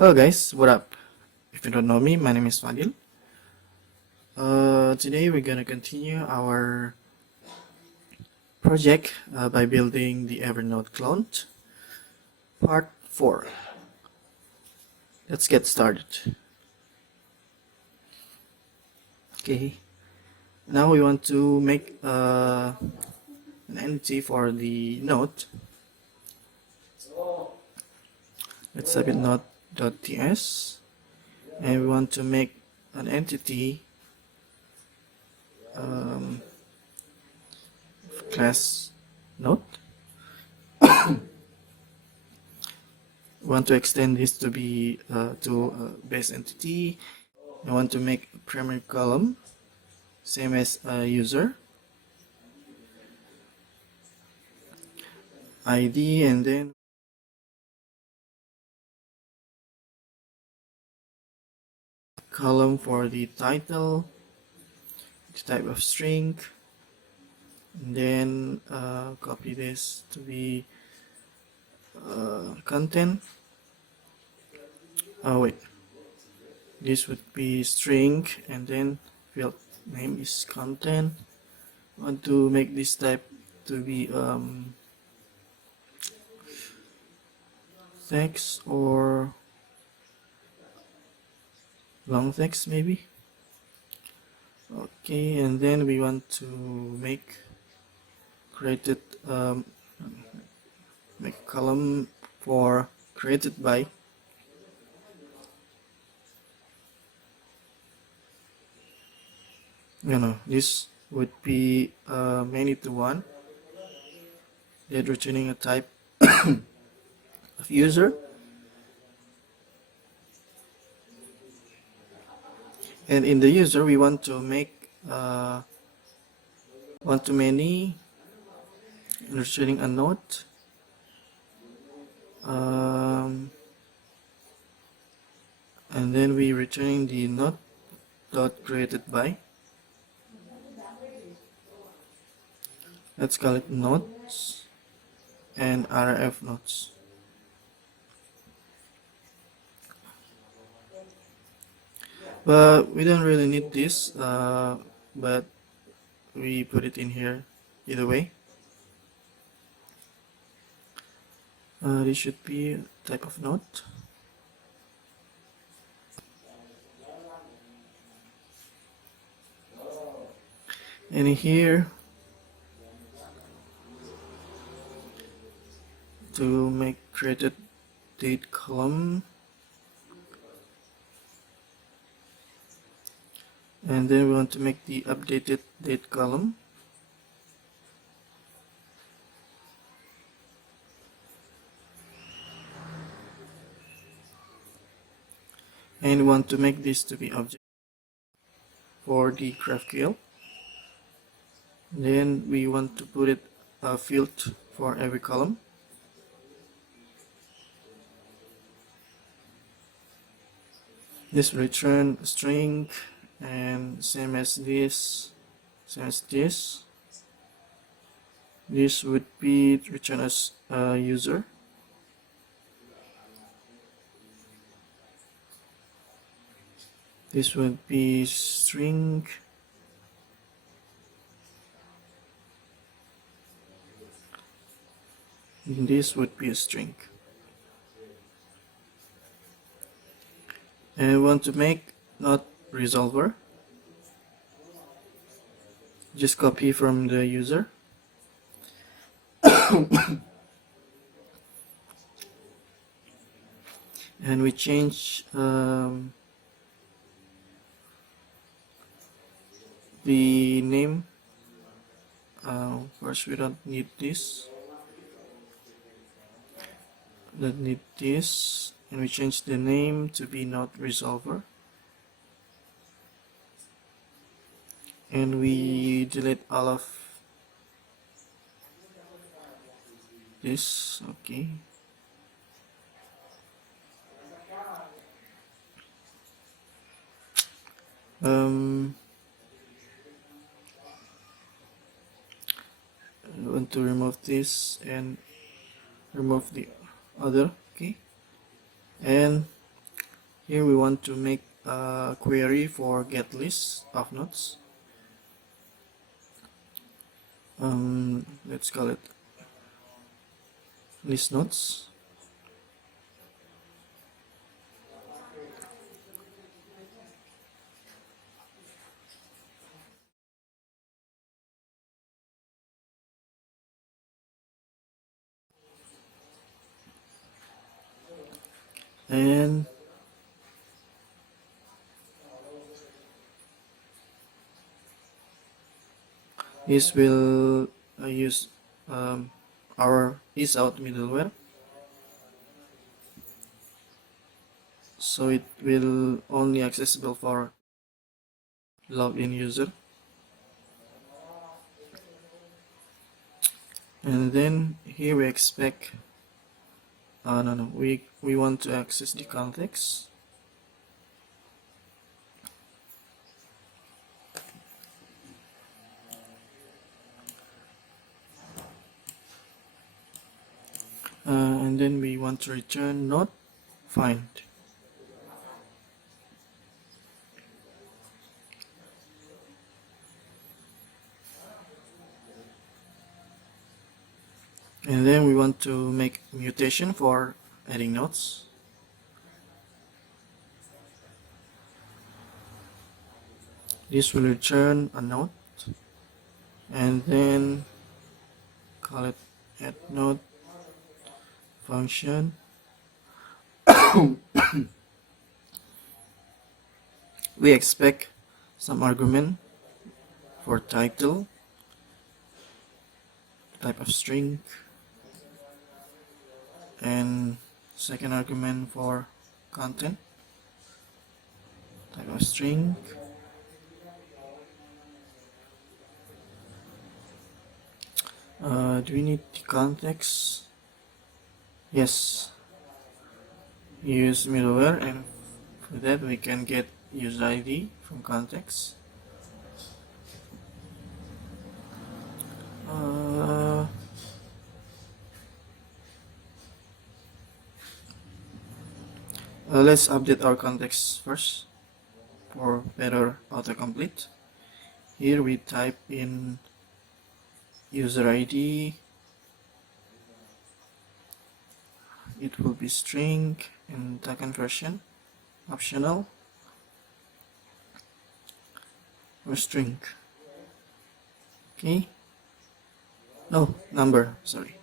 Hello guys, what up? If you don't know me, my name is Fadil. Today we're gonna continue our project by building the Evernote clone, part 4. Let's get started. Okay, now we want to make an entity for the node. Let's type it node.ts, and we want to make an entity class node. We want to extend this to be to base entity. I want to make a primary column, same as user ID, and then column for the title, the type of string, and then copy this to be content. Oh wait, this would be string, and then field name is content. Want to make this type to be text or long text maybe. Okay, and then we want to make created make a column for created by. This would be many to one, then returning a type of user, and in the user we want to make one to many, and returning a node, and then we returning the node dot created by. Let's call it nodes and RF nodes. But we don't really need this, but we put it in here either way. This should be a type of node. And here, to make created date column, and then we want to make the updated date column. And we want to make this to be object for the GraphQL. Then we want to put it a field for every column. This will return a string, and same as this, this would be return as a user. This would be string, and this would be a string. And we want to make not resolver. Just copy from the user. And we change the name. First, we don't need this. Don't need this, and we change the name to be not resolver. And we delete all of this. Okay. I want to remove this and remove the other. Okay, and Here we want to make a query for get list of nodes. Let's call it list nodes. And this will use our isout middleware, so it will only accessible for logged-in user. And then here we expect we want to access the context. And then we want to return not find. And then we want to make mutation for adding nodes. This will return a node, and then call it add node function. We expect some argument for title, type of string, and second argument for content, type of string. Do we need the context? Yes. Use middleware, and for that we can get user ID from context. Let's update our context first for better autocomplete. Here we type in user ID. It will be string and tag conversion optional or string. Okay, no, number, sorry.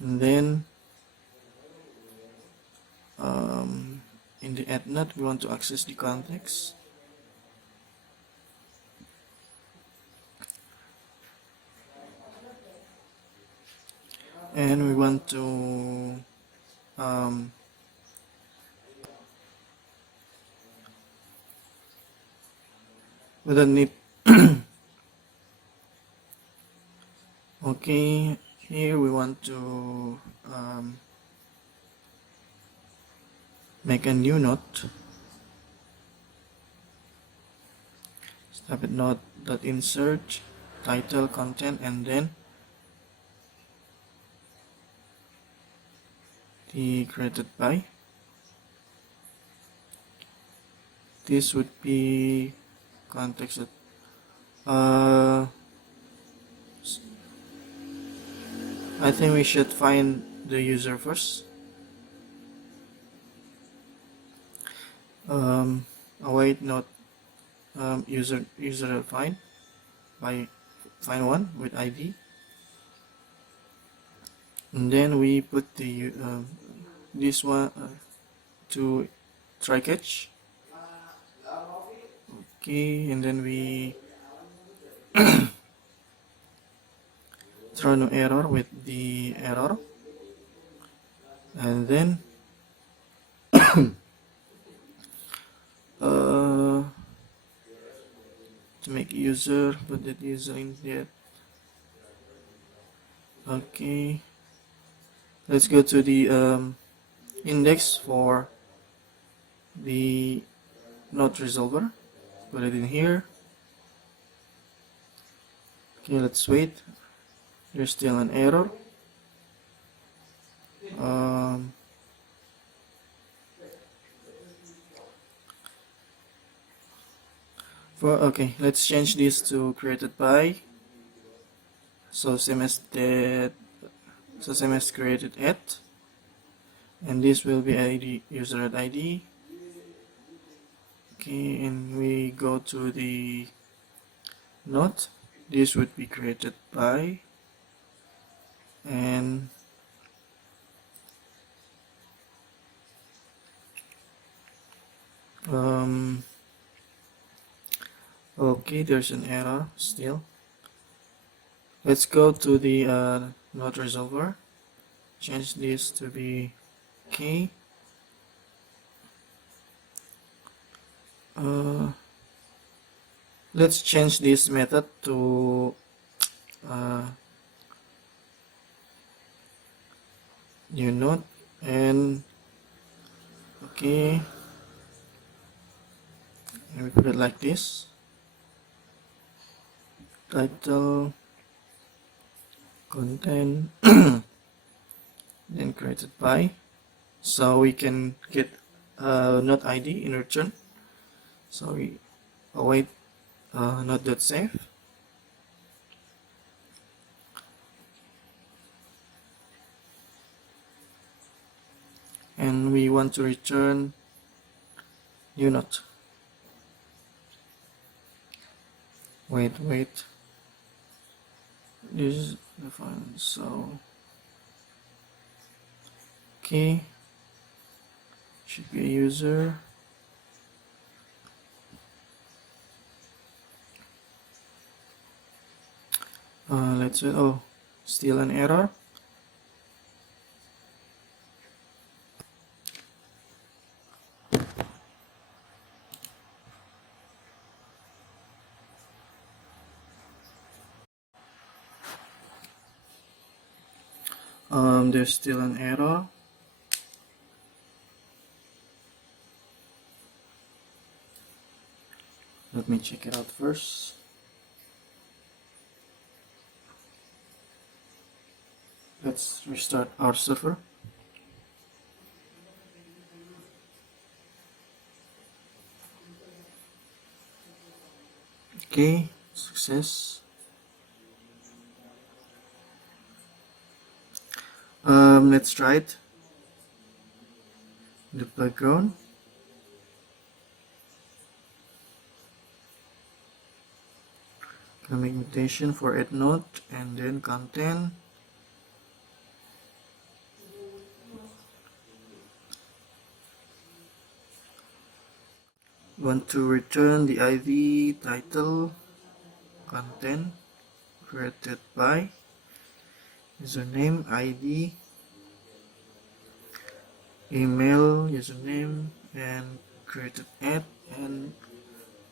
And then in the add node we want to access the context. And we want to we don't need okay, here we want to make a new node. Start with node.insert title content, and then the created by. This would be context. I think we should find the user first. Await not user will find by find one with ID, and then we put the this one to try catch. Okay, and then we throw no error with the error, and then to make user, put that user in there. Okay, let's go to the index for the node resolver. Put it in here. Okay, let's wait. There's still an error. Okay, let's change this to created by. So same as that. So same as created at, and this will be ID user at ID. Okay, and we go to the node. This would be created by, and okay, there's an error still. Let's go to the node resolver. Change this to be K. Let's change this method to new node, and okay, and we put it like this. Title, content, then created by, so we can get node ID in return. So we await node.save, and we want to return new node. Wait, this is the file. So okay, should be a user. Let's say, oh, still an error. There's still an error. Let me check it out first. Let's restart our server. Okay, success. Let's try it. The background. Make mutation for add node, and then content. Want to return the ID, title, content, created by, username, ID, email, username, and created at, and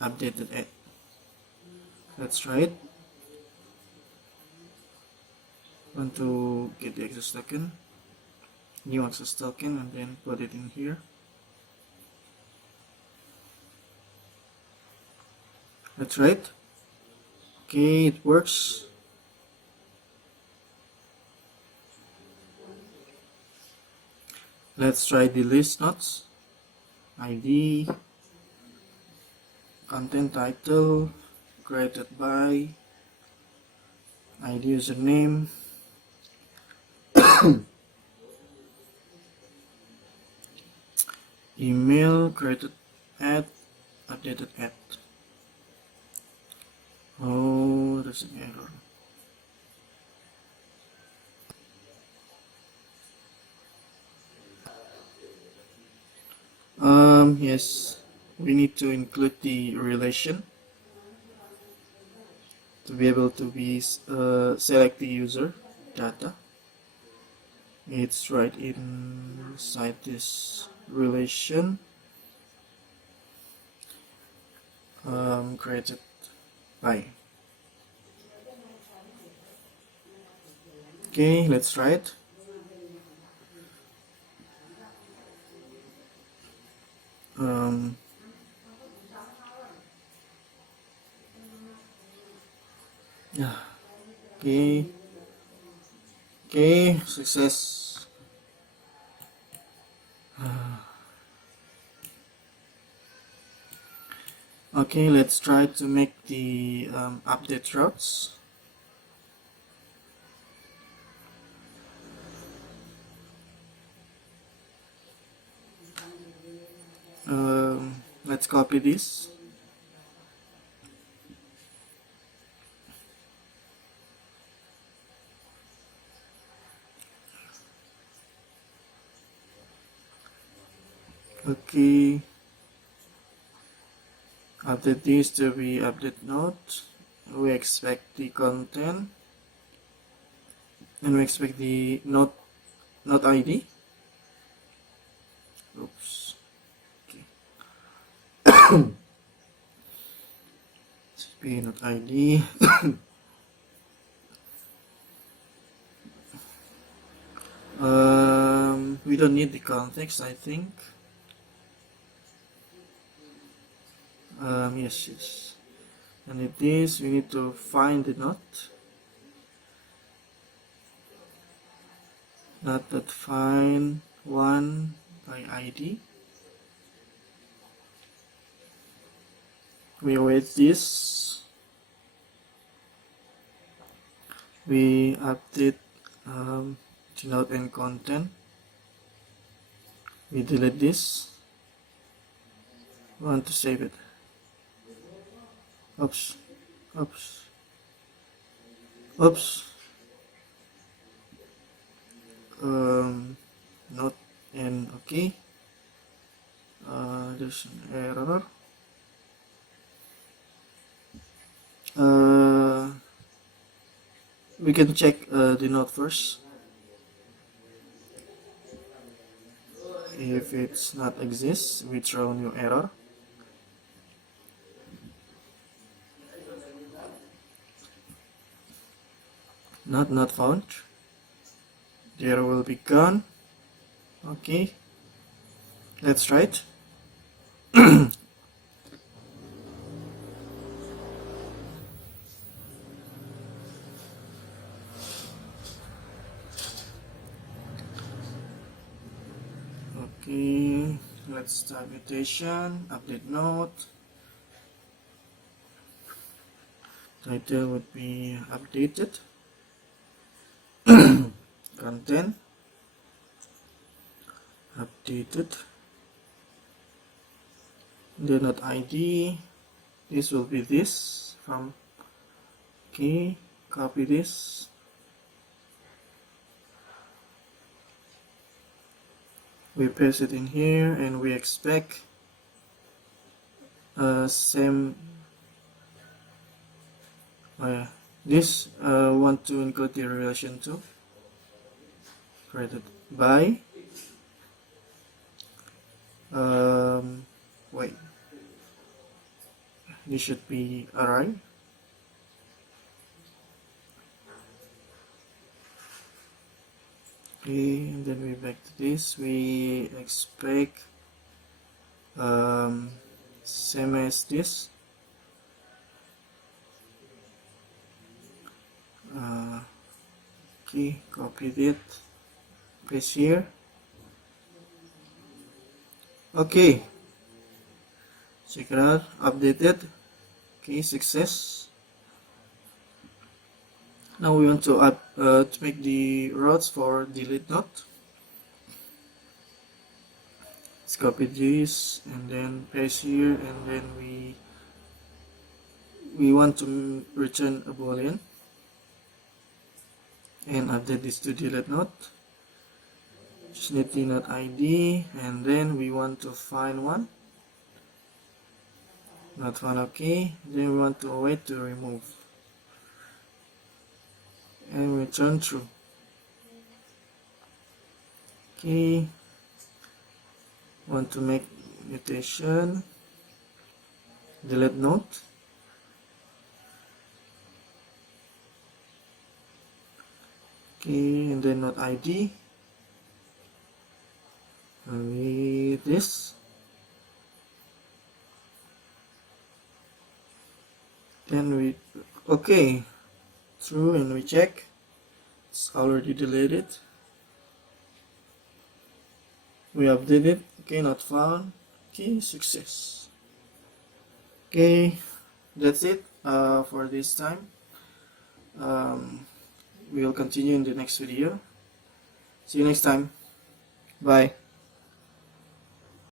updated at. Let's try it. Want to get the access token, new access token, and then put it in here. That's right. Okay, it works. Let's try the list nodes. ID, content title, created by, ID username, email, created at, updated at. Oh, there's an error. Yes, we need to include the relation to be able to be select the user data. It's right inside this relation created by. Okay, let's try it. Yeah. Okay, success. Okay, let's try to make the update routes. Let's copy this. Okay, update this to be update node. We expect the content, and we expect the node ID. Oops. Okay. Should be node ID. We don't need the context, I think. Yes. And with this, we need to find the node. That find one by ID. We await this. We update the node and content. We delete this. We want to save it. Oops. Not and okay. There's an error. We can check the node first. If it's not exists, we throw new error. Not found. The error will be gone. Okay, let's try it. Okay, let's start mutation, update node. Title would be updated. Content updated. The node ID, this will be this from. Okay, copy this. We paste it in here, and we expect same. This want to include the relation to created by. Wait, this should be array. Okay, and then we back to this. We expect same as this. Okay, copy it, paste here. Okay, check it out, updated. Okay, success. Now we want to make the routes for delete node. Let's copy this and then paste here, and then we want to return a boolean and update this to delete node. Just need the node ID, and then we want to find one. Not found. Okay, then we want to wait to remove and return true. Okay, want to make mutation, delete node. Okay, and then node ID with this. Then we okay, true, and we check. It's already deleted. We update it. Okay, not found. Okay, success. Okay. Okay, that's it for this time. We will continue in the next video. See you next time. Bye.